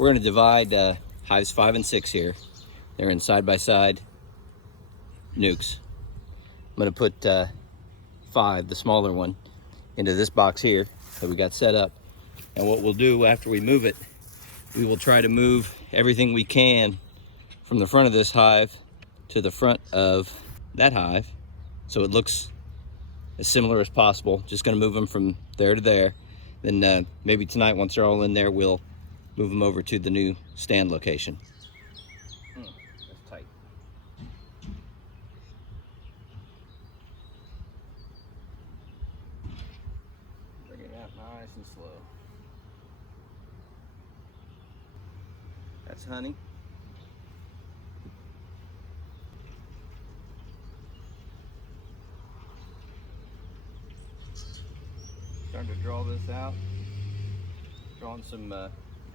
We're going to divide hives 5 and 6 here. They're in side-by-side Nucs. I'm going to put 5, the smaller one, into this box here that we got set up. And what we'll do after we move it, we will try to move everything we can from the front of this hive to the front of that hive, so it looks as similar as possible. Just going to move them from there to there. Then maybe tonight, once they're all in there, we'll move them over to the new stand location. That's tight. Bring it out nice and slow. That's honey. Starting to draw this out. Drawing some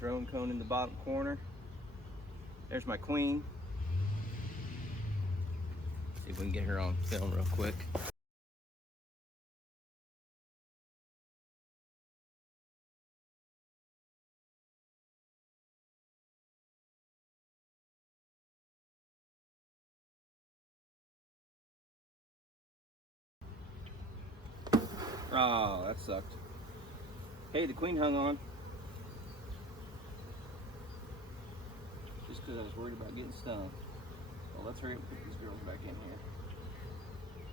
drone cone in the bottom corner. There's my queen. See if we can get her on film real quick. Oh, that sucked. Hey, the queen hung on. Just because I was worried about getting stung. Well, let's hurry up and put these girls back in here.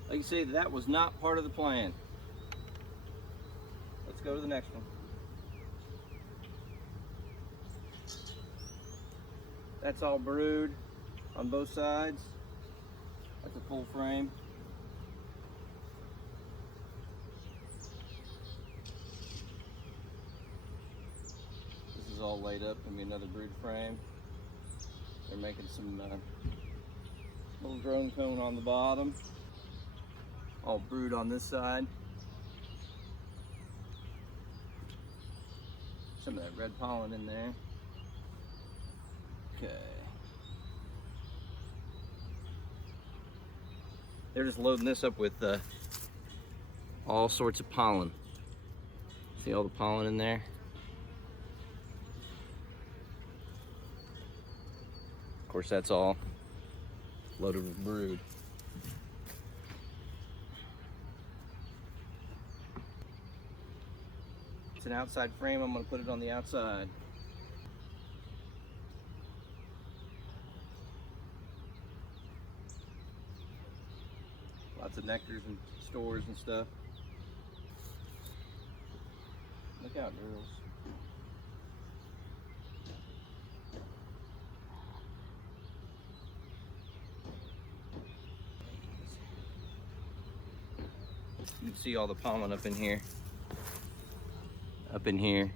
Like you say, that was not part of the plan. Let's go to the next one. That's all brood on both sides. That's a full frame. This is all laid up. Gonna be another brood frame. They're making some little drone cone on the bottom. All brood on this side. Some of that red pollen in there. Okay. They're just loading this up with all sorts of pollen. See all the pollen in there? Of course, that's all loaded with brood. It's an outside frame. I'm going to put it on the outside. Lots of nectars and stores and stuff. Look out, girls. You can see all the pollen up in here. Up in here,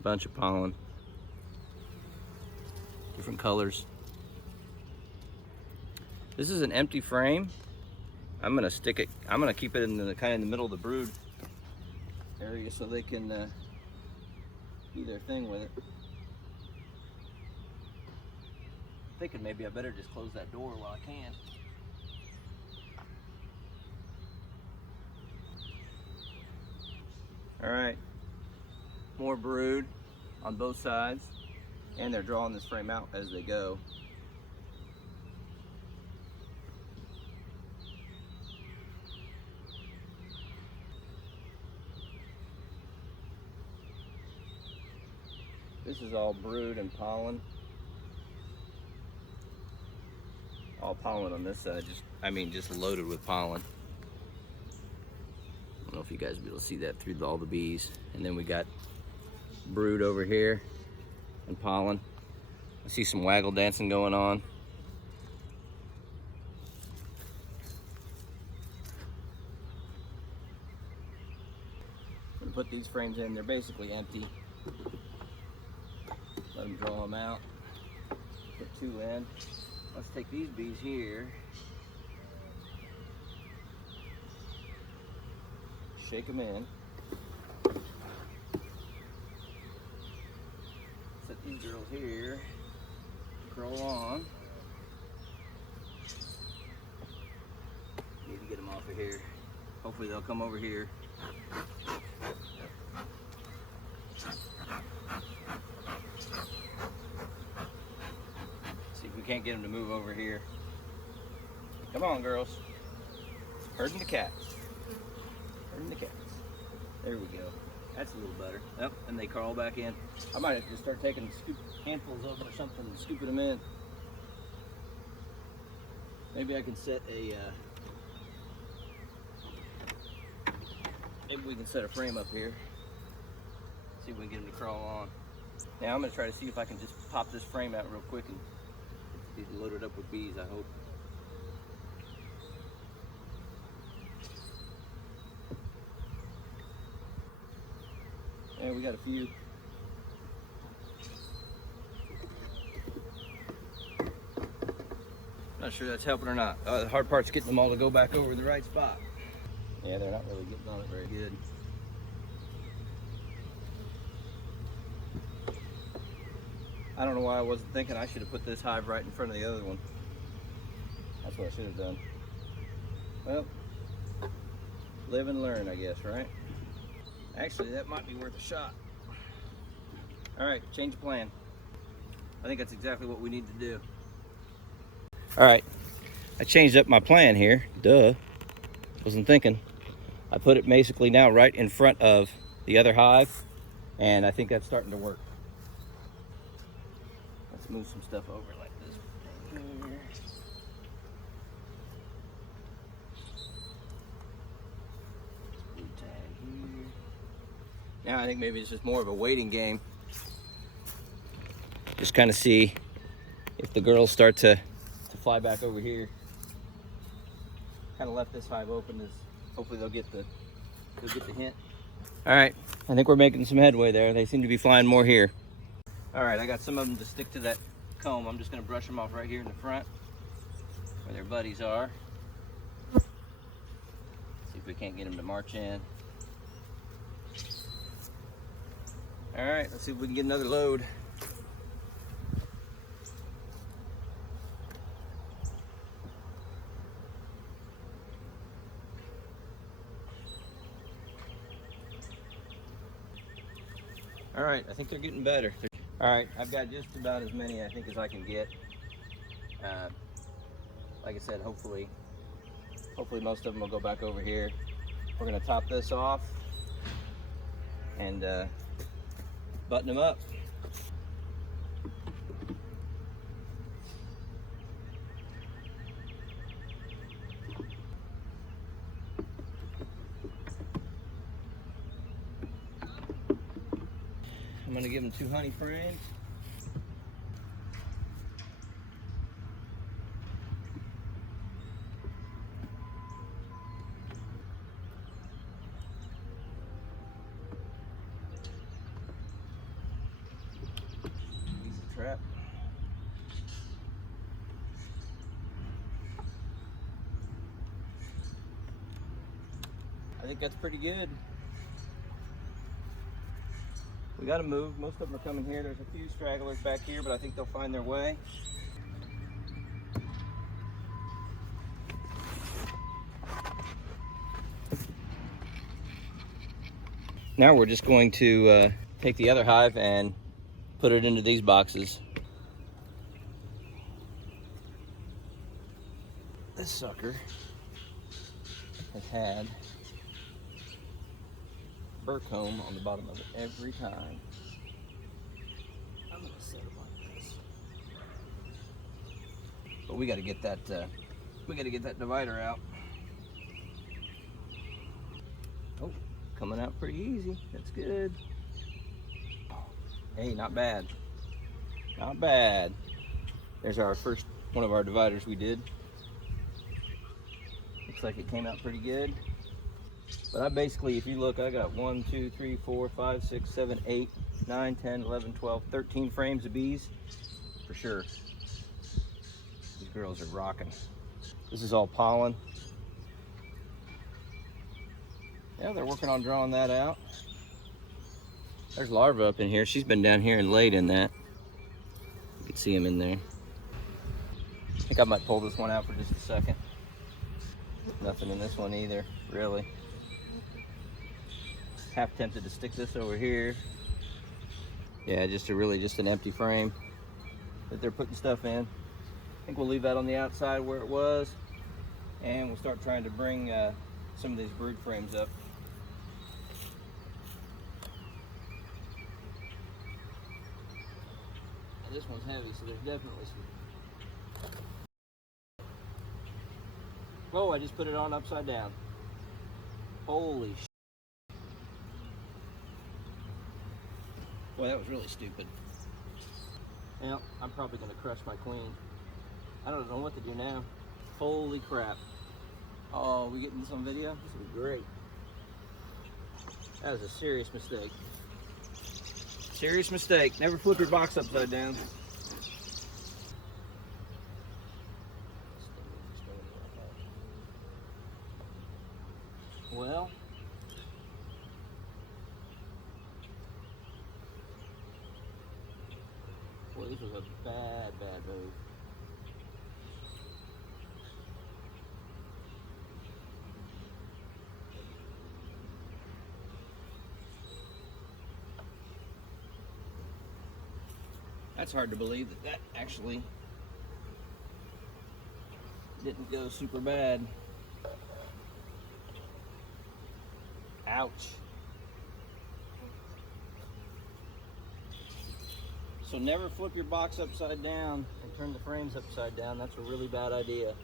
a bunch of pollen. Different colors. This is an empty frame. I'm gonna stick it, I'm gonna keep it in the kind of in the middle of the brood area so they can do their thing with it. Thinking maybe I better just close that door while I can. All right, more brood on both sides, and they're drawing this frame out as they go. This is all brood and pollen. All pollen on this side, just loaded with pollen. I don't know if you guys will be able to see that through all the bees. And then we got brood over here and pollen. I see some waggle dancing going on. I'm gonna put these frames in. They're basically empty. Let them draw them out. Put 2 in. Let's take these bees here. Shake them in. Set these girls here. Curl on. Need to get them off of here. Hopefully they'll come over here. we can't get them to move over here. Come on, girls. Herding the cats. Herding the cats. There we go. That's a little better. Yep, and they crawl back in. I might have to start taking handfuls of them or something and scooping them in. Maybe I can set a, maybe we can set a frame up here. See if we can get them to crawl on. Now I'm gonna try to see if I can just pop this frame out real quick and get these loaded up with bees, I hope. Yeah, we got a few. Not sure that's helping or not. The hard part's getting them all to go back over the right spot. Yeah, they're not really getting on it very good. I don't know why I wasn't thinking I should have put this hive right in front of the other one. That's what I should have done. Well, live and learn, I guess, right? Actually, that might be worth a shot. All right, change of plan. I think that's exactly what we need to do. All right, I changed up my plan here. Duh, wasn't thinking. I put it basically now right in front of the other hive, and I think that's starting to work. Let's move some stuff over like this. Here. Blue tag here. Now I think maybe it's just more of a waiting game. Just kind of see if the girls start to fly back over here. Kind of left this hive open, as hopefully they'll get the hint. All right, I think we're making some headway there. They seem to be flying more here. All right, I got some of them to stick to that comb. I'm just gonna brush them off right here in the front where their buddies are. See if we can't get them to march in. All right, let's see if we can get another load. All right, I think they're getting better. All right, I've got just about as many I think as I can get. Like I said, hopefully most of them will go back over here. We're gonna top this off and button them up. I'm gonna give them 2 honey frames. Use the trap. I think that's pretty good. We gotta move. Most of them are coming here. There's a few stragglers back here, but I think they'll find their way. Now we're just going to take the other hive and put it into these boxes. This sucker has had burr comb on the bottom of it every time. I'm gonna set it like this. But we gotta get that divider out. Oh, coming out pretty easy. That's good. Hey, not bad. Not bad. There's our first one of our dividers we did. Looks like it came out pretty good. But I basically, if you look, I got 1, 2, 3, 4, 5, 6, 7, 8, 9, 10, 11, 12, 13 frames of bees for sure. These girls are rocking. This is all pollen. Yeah, they're working on drawing that out. There's larvae up in here. She's been down here and laid in that. You can see them in there. I think I might pull this one out for just a second. Nothing in this one either, really. Half tempted to stick this over here. Yeah, just an empty frame that they're putting stuff in. I think we'll leave that on the outside where it was, and we'll start trying to bring some of these brood frames up. Now this one's heavy, so there's definitely some. Oh, I just put it on upside down. Holy sh! Boy, that was really stupid. Well, I'm probably gonna crush my queen. I don't know what to do now. Holy crap. Oh, we getting this on video? This would be great. That was a serious mistake. Serious mistake. Never flip your box upside down. Well, boy, this was a bad move. That's hard to believe that actually didn't go super bad. Ouch. So never flip your box upside down and turn the frames upside down. That's a really bad idea.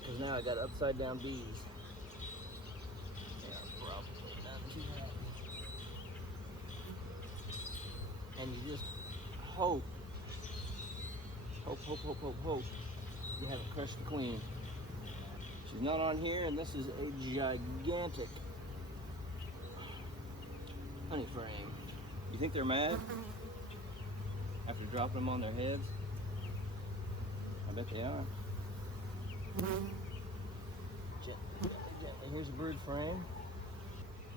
Because now I got upside down bees. Yeah, probably not too bad. And you just hope you haven't crushed the queen. She's not on here, and this is a gigantic honey frame. You think they're mad after dropping them on their heads? I bet they are. Gently. Here's a brood frame.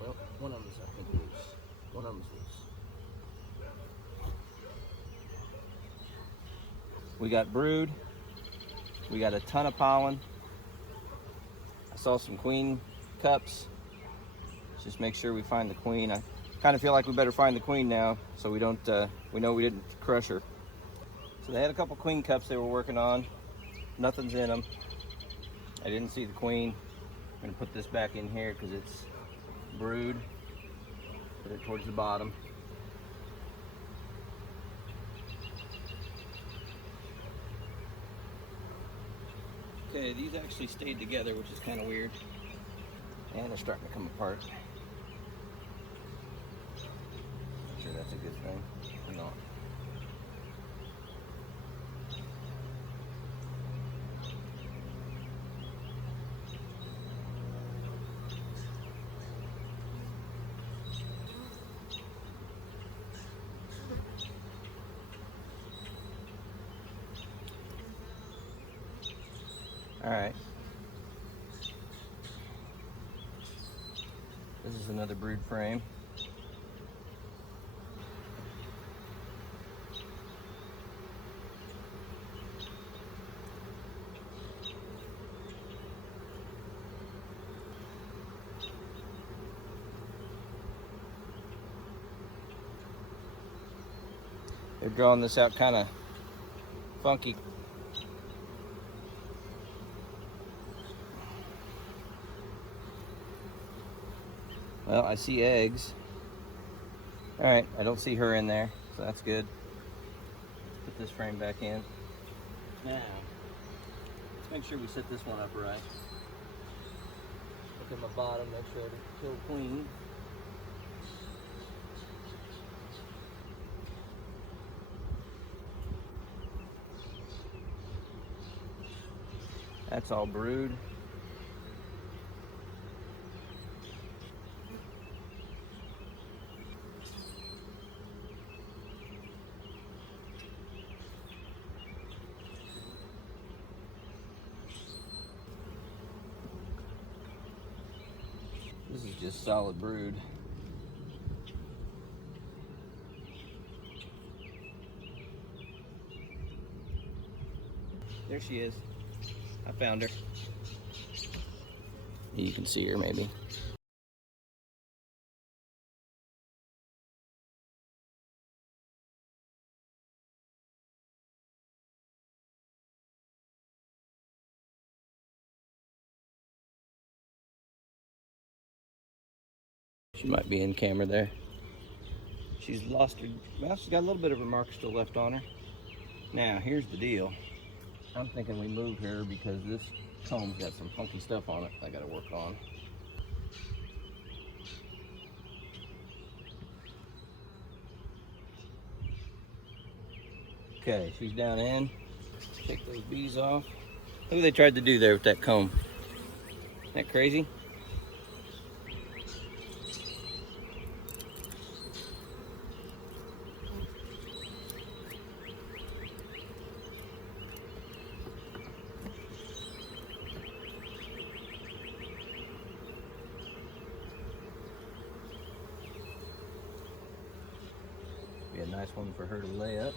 Well, one of them's I think loose. One of them's loose. We got brood. We got a ton of pollen. I saw some queen cups. Let's just make sure we find the queen. I kind of feel like we better find the queen now, so we don't. We know we didn't crush her. So they had a couple queen cups they were working on. Nothing's in them. I didn't see the queen. I'm gonna put this back in here because it's brood. Put it towards the bottom. Okay, these actually stayed together, which is kind of weird. And they're starting to come apart. I'm sure that's a good thing. Or not. All right. This is another brood frame. They're drawing this out kind of funky. Well, I see eggs. All right, I don't see her in there, so that's good. Put this frame back in. Now, let's make sure we set this one up right. Look at my bottom, make sure it's still clean. That's all brood. This is just solid brood. There she is. I found her. You can see her maybe. She might be in camera there. She's lost her, well, she's got a little bit of her mark still left on her. Now, here's the deal. I'm thinking we move her because this comb's got some funky stuff on it I gotta work on. Okay, she's down in. Take those bees off. Look what they tried to do there with that comb. Isn't that crazy? Be a nice one for her to lay up.